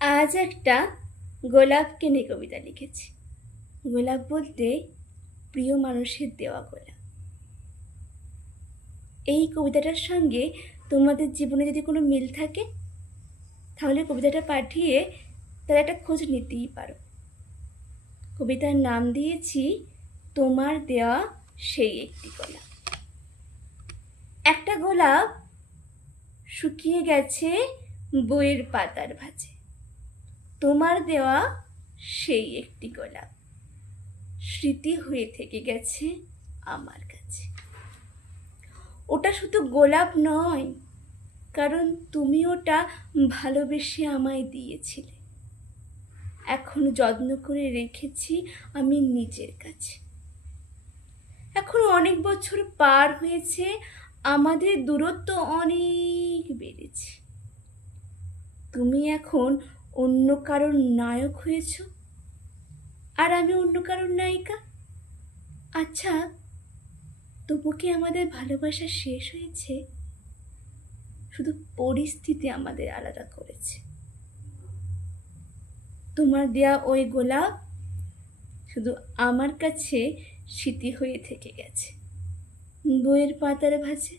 আজ একটা গোলাপকে নিয়ে কবিতা লিখেছি। গোলাপ বলতে প্রিয় মানুষের দেওয়া গোলাপ। এই কবিতাটার সঙ্গে তোমাদের জীবনে যদি কোনো মিল থাকে তাহলে কবিতাটা পাঠিয়ে তার একটা খোঁজ নিতেই পারো। কবিতার নাম দিয়েছি তোমার দেওয়া সেই একটি গোলাপ। একটা গোলাপ শুকিয়ে গেছে বইয়ের পাতার ভাঁজে, তোমার দেওয়া সেই একটি গোলাপ স্মৃতি হয়ে থেকে গেছে আমার কাছে। ওটা শুধু গোলাপ নয়, কারণ তুমি ওটা ভালোবেসে আমায় দিয়েছিলে। এখন যত্ন করে রেখেছি আমি নিজের কাছে। এখন অনেক বছর পার হয়েছে, আমাদের দূরত্ব অনেক বেড়েছে। তুমি এখন অন্য কারোর নায়ক হয়েছ আর আমি অন্য কারোর নায়িকা। আচ্ছা, তবু কি আমাদের ভালোবাসা শেষ হয়েছে? শুধু পরিস্থিতি আমাদের আলাদা করেছে। তোমার দেয়া ওই গোলাপ শুধু আমার কাছে স্মৃতি হয়ে থেকে গেছে বইয়ের পাতার ভাঁজে।